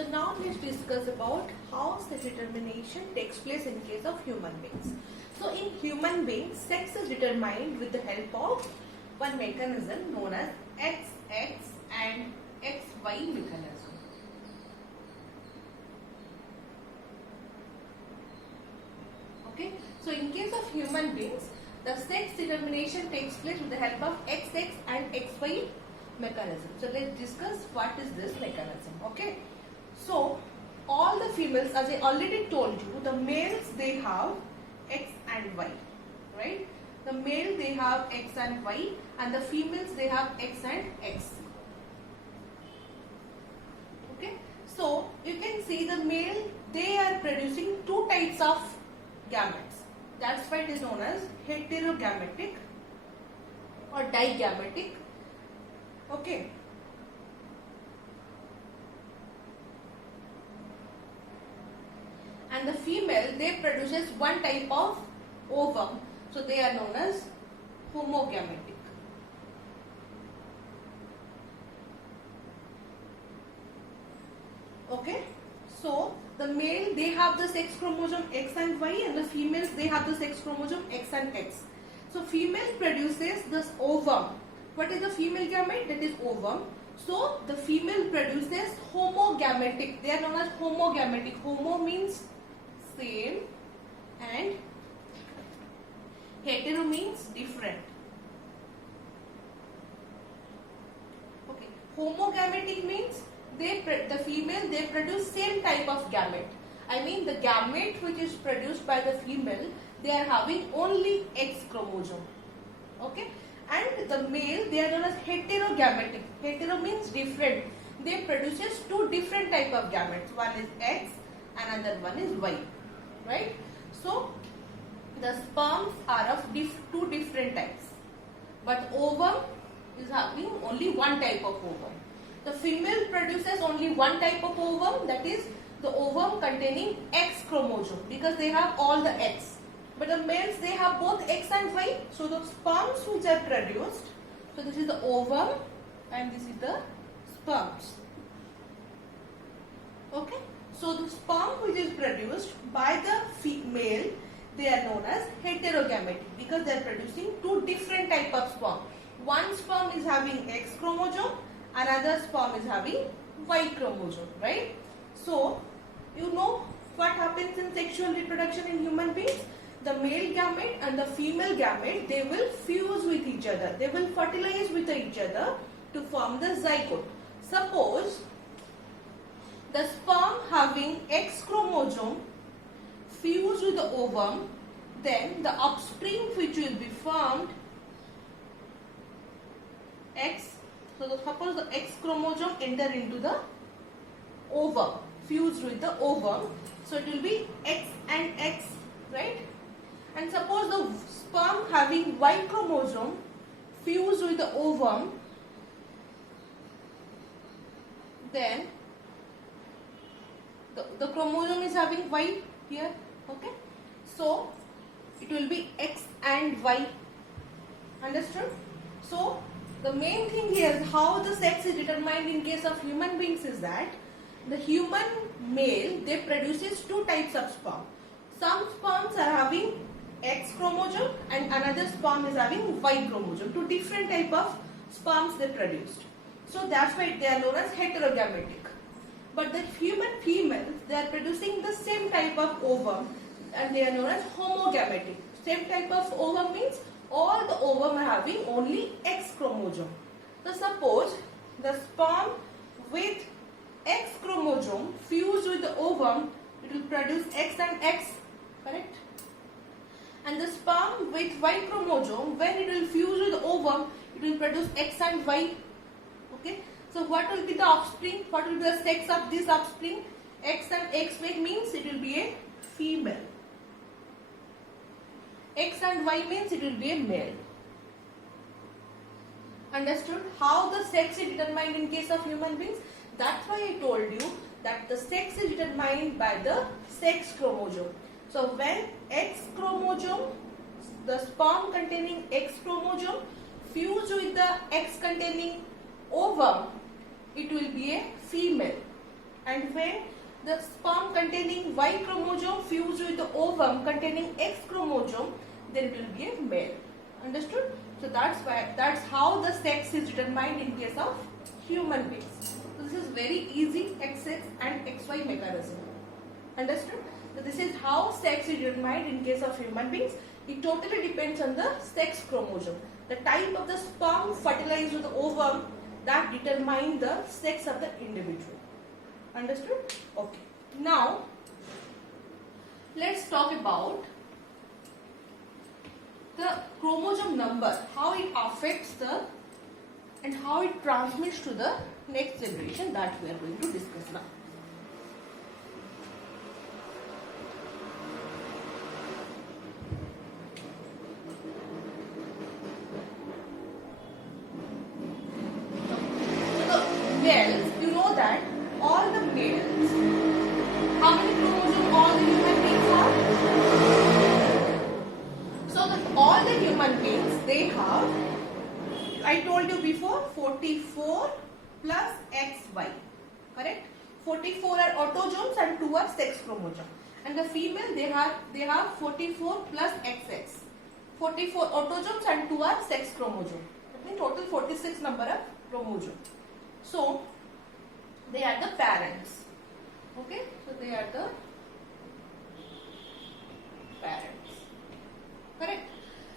So now let's discuss about how sex determination takes place in case of human beings. So in human beings, sex is determined with the help of one mechanism known as XX and XY mechanism. Okay, so in case of human beings, the sex determination takes place with the help of XX and XY mechanism. So let's discuss what is this mechanism. Okay, so all the females, as I already told you, the males they have X and Y, right? The male they have X and Y, and the females they have X and X. Okay, so you can see the male they are producing two types of gametes. That's why it is known as heterogametic or digametic. Okay. And the female they produces one type of ovum, so they are known as homogametic. Okay, so the male they have the sex chromosome X and Y, and the females they have the sex chromosome X and X. So female produces this ovum. What is the female gamete? That is ovum. So the female produces homogametic. They are known as homogametic. Homo means same and hetero means different. Okay, homogametic means the female they produce same type of gamete. I mean the gamete which is produced by the female, they are having only X chromosome. Okay, and the male they are known as heterogametic. Hetero means different. They produces two different type of gametes. One is X, another one is Y. Right? So the sperms are of two different types, but ovum is having only one type of ovum. The female produces only one type of ovum, that is the ovum containing X chromosome, because they have all the X. But the males they have both X and Y. So the sperms which are produced, so this is the ovum and this is the sperms. Okay. So the sperm which is produced by the female, they are known as heterogametic because they are producing two different type of sperm. One sperm is having X chromosome, another sperm is having Y chromosome, right? So you know what happens in sexual reproduction in human beings? The male gamete and the female gamete, they will fuse with each other. They will fertilize with each other to form the zygote. Suppose the sperm having X chromosome fused with the ovum, then the offspring which will be formed X. So suppose the X chromosome enter into the ovum, fused with the ovum. So it will be X and X, right? And suppose the sperm having Y chromosome fused with the ovum, then the chromosome is having Y here. Okay, so it will be X and Y. Understood? So the main thing here is how the sex is determined in case of human beings is that the human male they produces two types of sperm. Some sperms are having X chromosome and another sperm is having Y chromosome. Two different type of sperms they produced. So that's why they are known as heterogametic. But the human females, they are producing the same type of ovum and they are known as homogametic. Same type of ovum means all the ovum are having only X chromosome. So suppose the sperm with X chromosome fused with the ovum, it will produce X and X, correct? And the sperm with Y chromosome, when it will fuse with the ovum, it will produce X and Y. Okay? So what will be the offspring? What will be the sex of this offspring? X and X means it will be a female. X and Y means it will be a male. Understood? How the sex is determined in case of human beings? That's why I told you that the sex is determined by the sex chromosome. So when X chromosome, the sperm containing X chromosome fuse with the X containing ovum, it will be a female. and when the sperm containing Y chromosome fused with the ovum containing X chromosome, then it will be a male. Understood? So that's how the sex is determined in case of human beings. So this is very easy XX and XY mechanism. Understood? So this is how sex is determined in case of human beings. It totally depends on the sex chromosome. The type of the sperm fertilized with the ovum that determine the sex of the individual. Understood? Okay. Now, let's talk about the chromosome number, how it affects the and how it transmits to the next generation, that we are going to discuss now. Males, you know that all the males, how many chromosomes all the human beings have? So all the human beings, they have, I told you before, 44 plus XY, correct? 44 are autosomes and 2 are sex chromosomes. And the female, they have 44 plus XX. 44 autosomes and 2 are sex chromosomes. That means total 46 number of chromosomes. So, they are the parents. Okay? So, they are the parents. Correct?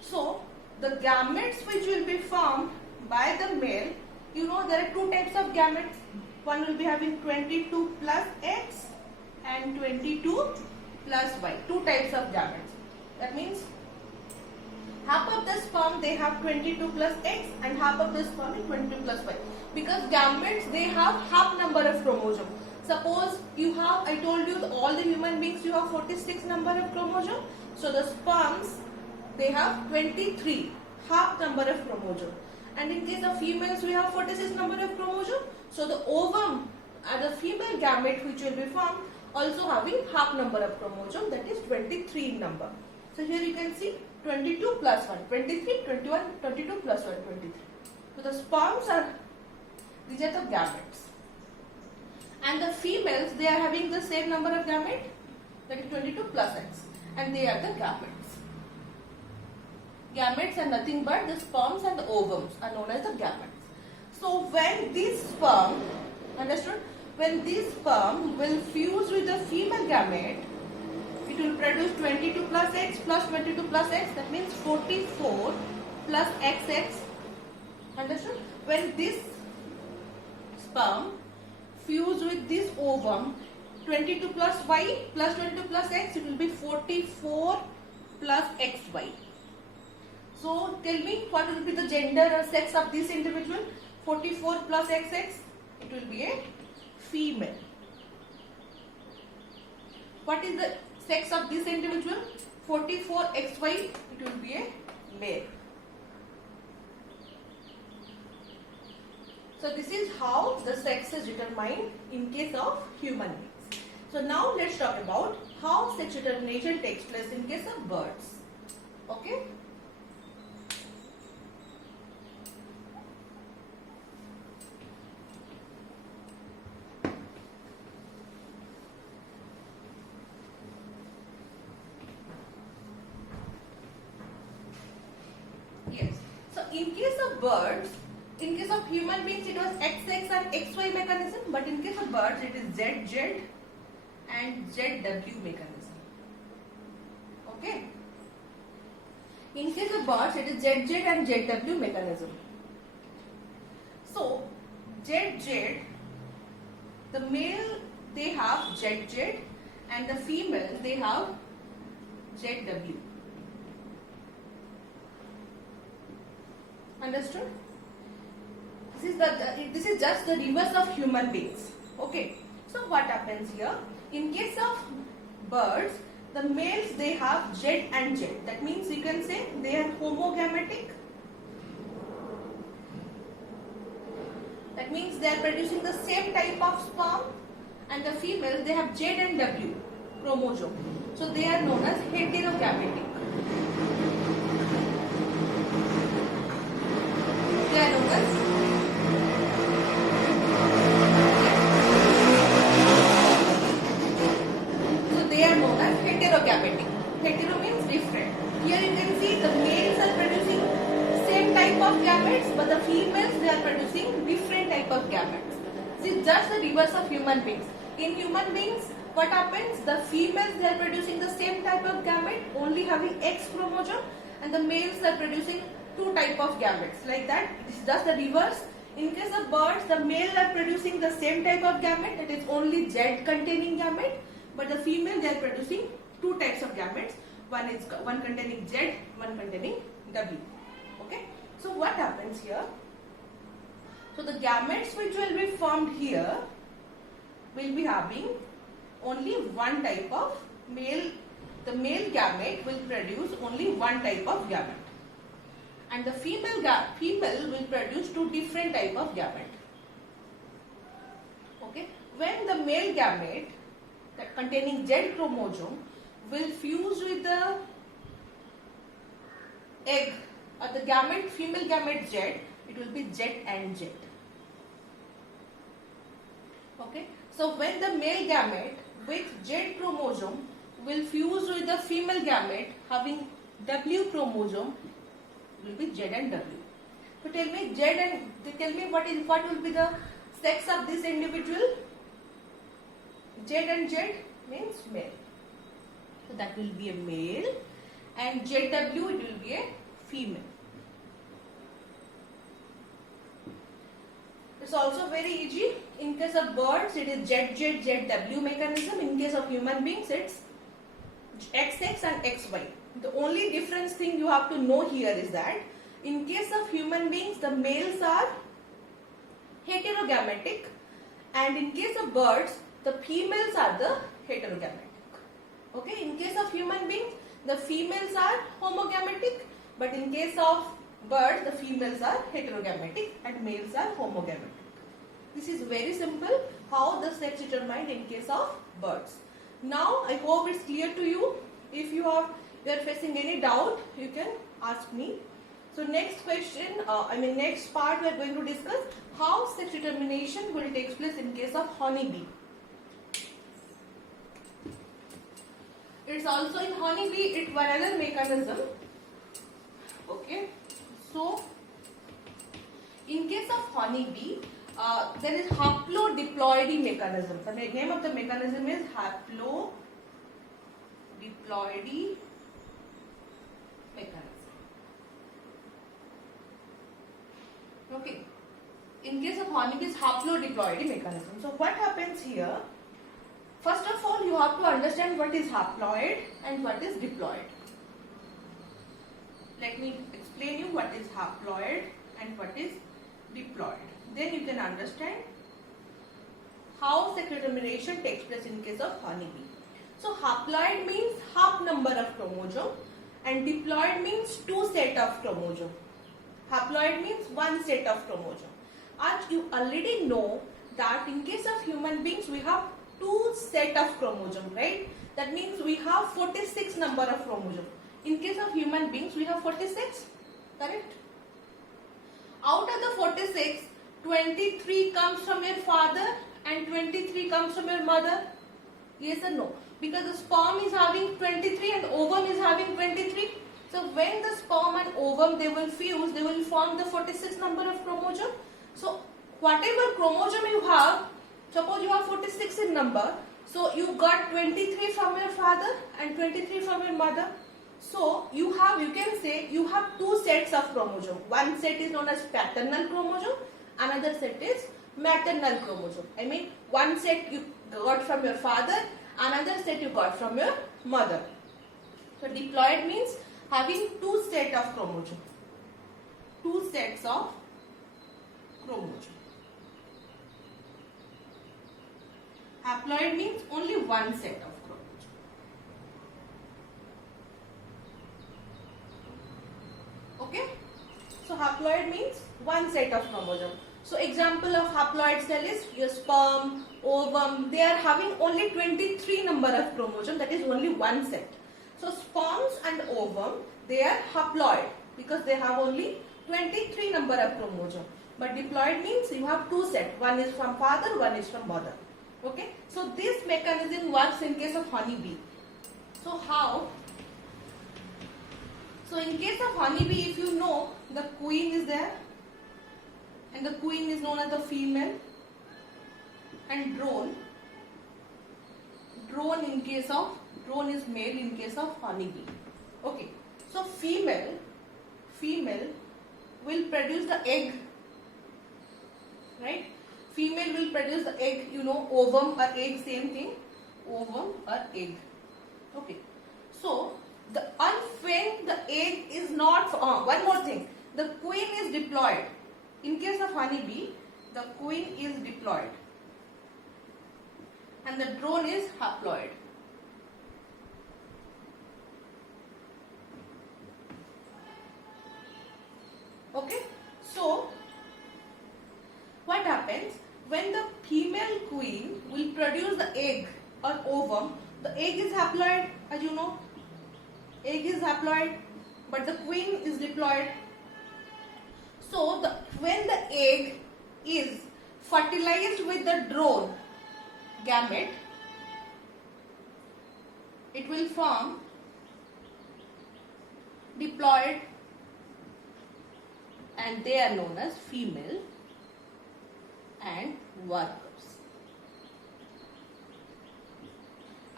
So, the gametes which will be formed by the male, you know there are two types of gametes. One will be having 22 plus X and 22 plus Y. Two types of gametes. That means half of the sperm they have 22 plus X and half of the sperm is 22 plus Y. Because gametes, they have half number of chromosomes. Suppose you have, I told you all the human beings you have 46 number of chromosomes. So the sperms, they have 23, half number of chromosomes. And in case of females, we have 46 number of chromosomes. So the ovum, the female gamete which will be formed, also having half number of chromosomes, that is 23 in number. So here you can see 22 plus 1, 23, 21, 22 plus 1, 23. So the sperms are, these are the gametes. And the females, they are having the same number of gametes, that is 22 plus X. And they are the gametes. Gametes are nothing but the sperms and the ovums are known as the gametes. So when this sperm, understood? When this sperm will fuse with the female gamete, it will produce 22 plus X plus 22 plus X, that means 44 plus XX. Understood? When this sperm fuse with this ovum, 22 plus Y plus 22 plus X, it will be 44 plus XY. So tell me what will be the gender or sex of this individual? 44 plus XX, it will be a female. What is the sex of this individual? 44 XY, it will be a male. So this is how the sex is determined in case of human beings. So now let's talk about how sex determination takes place in case of birds. Okay? Yes. So in case of birds, in case of human beings it was XX and XY mechanism, but in case of birds it is ZZ and ZW mechanism. Okay. In case of birds it is ZZ and ZW mechanism. So ZZ, the male they have ZZ and the female they have ZW. Understood? This is just the reverse of human beings. Okay. So what happens here? In case of birds, the males they have Z and Z. That means you can say they are homogametic. That means they are producing the same type of sperm, and the females they have Z and W chromosome. So they are known as heterogametic. They are known as reverse of human beings. In human beings, what happens? The females, they are producing the same type of gamete, only having X chromosome, and the males are producing two type of gametes. Like that, this is just the reverse. In case of birds, the male are producing the same type of gamete, that is only Z containing gamete, but the female, they are producing two types of gametes. One containing Z, one containing W. Okay. So what happens here? So the gametes which will be formed here will be having only one type of male. The male gamete will produce only one type of gamete, and the female will produce two different type of gamete. Okay. When the male gamete containing Z chromosome will fuse with the egg or the gamete, female gamete Z, it will be Z and Z. Okay. So when the male gamete with Z chromosome will fuse with the female gamete having W chromosome, will be Z and W. So tell me what will be the sex of this individual? Z and Z means male. So that will be a male, and ZW, it will be a female. It's also very easy. In case of birds, it is ZW mechanism. In case of human beings, it's XX and XY. The only difference thing you have to know here is that in case of human beings, the males are heterogametic, and in case of birds, the females are the heterogametic. Okay, in case of human beings, the females are homogametic, but in case of birds, the females are heterogametic and males are homogametic. This is very simple how the sex is determined in case of birds. Now I hope it's clear to you. If you are facing any doubt, you can ask me. So next question, next part we are going to discuss how sex determination will take place in case of honeybee. It's also in honeybee, it's one other mechanism. Okay, so in case of honeybee, there is haplodiploidy mechanism. The name of the mechanism is haplodiploidy mechanism. Okay, in case of honeybee, it's haplodiploidy mechanism. So what happens here? First of all, you have to understand what is haploid and what is diploid. Let me explain you what is haploid and what is diploid. Then you can understand how sex determination takes place in case of honeybee. So haploid means half number of chromosome and diploid means two set of chromosome. Haploid means one set of chromosome. As you already know that in case of human beings we have two set of chromosome, right? That means we have 46 number of chromosome. In case of human beings we have 46, correct? Out of the 46, 23 comes from your father and 23 comes from your mother. Yes or no? Because the sperm is having 23 and ovum is having 23. So when the sperm and ovum, they will fuse, they will form the 46 number of chromosome. So whatever chromosome you have, suppose you have 46 in number, so you got 23 from your father and 23 from your mother. So you can say you have two sets of chromosome. One set is known as paternal chromosome, another set is maternal chromosome. I mean, one set you got from your father, another set you got from your mother. So diploid means having two sets of chromosome. Two sets of chromosome. Haploid means only one set of chromosome. Okay? So haploid means one set of chromosome. So example of haploid cell is your sperm, ovum. They are having only 23 number of chromosome. That is only one set. So sperms and ovum, they are haploid because they have only 23 number of chromosome. But diploid means you have two sets. One is from father, one is from mother. Okay, so this mechanism works in case of honeybee. So how? So in case of honeybee, if you know, the queen is there and the queen is known as the female and drone is male in case of honeybee. Okay, so female will produce the egg, right? Female will produce the egg, ovum or egg, same thing, ovum or egg. Okay, so when the egg is not, one more thing, the queen is diploid. In case of honeybee, the queen is diploid and the drone is haploid. Okay, so what happens when the female queen will produce the egg or ovum? The egg is haploid, as you know, egg is haploid, but the queen is diploid. So when the egg is fertilized with the drone gamete, it will form diploid, and they are known as female and workers.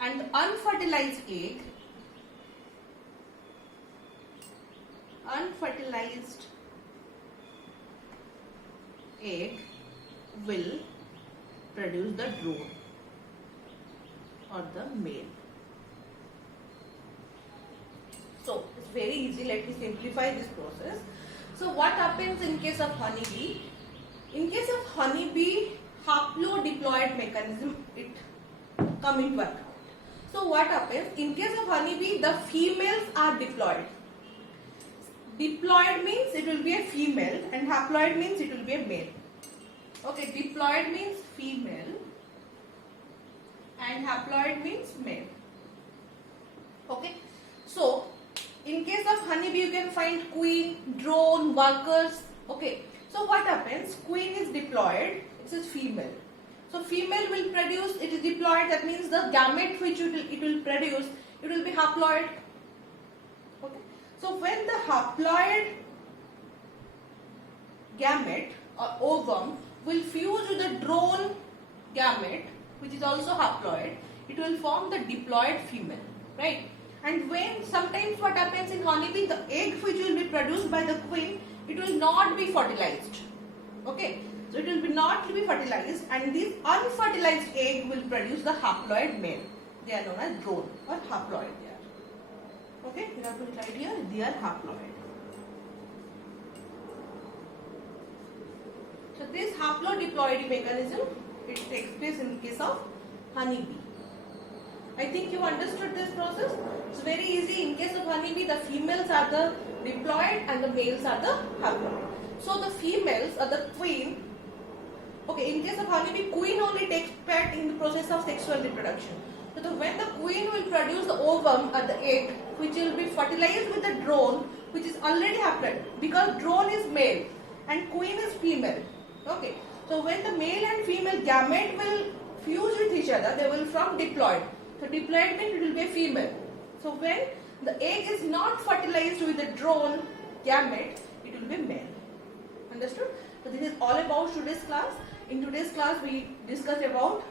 And the unfertilized egg will produce the drone or the male. So it's very easy. Let me simplify this process. So what happens in case of honeybee? In case of honeybee, haplodiploid mechanism it come into account. So what happens in case of honeybee? The females are diploid. Diploid means it will be a female and haploid means it will be a male. Okay, diploid means female and haploid means male. Okay, so in case of honeybee you can find queen, drone, workers. Okay, so what happens? Queen is diploid, it is female. So female will produce, it is diploid, that means the gamete which it will produce, it will be haploid. Okay, so when the haploid gamete or ovum will fuse with the drone gamete, which is also haploid, it will form the diploid female, right? And when sometimes what happens in honeybee, the egg which will be produced by the queen, it will not be fertilized. Okay, so it will not be fertilized, and this unfertilized egg will produce the haploid male. They are known as drone or haploid. They are. Okay, you have to write here. They are haploid. So this haplodiploidy mechanism, it takes place in case of honeybee. I think you understood this process. It's very easy. In case of honeybee, the females are the diploid and the males are the haploid. So the females are the queen. Okay, in case of honeybee, queen only takes part in the process of sexual reproduction. So when the queen will produce the ovum or the egg, which will be fertilized with the drone, which is already haploid, because drone is male and queen is female. Okay, so when the male and female gamete will fuse with each other, they will form diploid. So diploid means it will be a female. So when the egg is not fertilized with the drone gamete, it will be male. Understood? So this is all about today's class. In today's class, we discussed about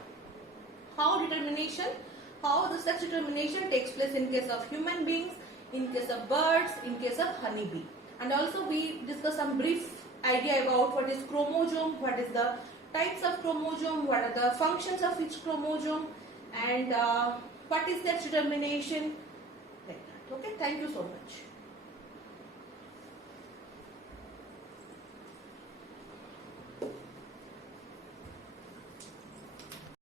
how the sex determination takes place in case of human beings, in case of birds, in case of honeybee. And also we discussed some brief idea about what is chromosome, what is the types of chromosome, what are the functions of each chromosome, and what is sex determination, like that. Okay, thank you so much.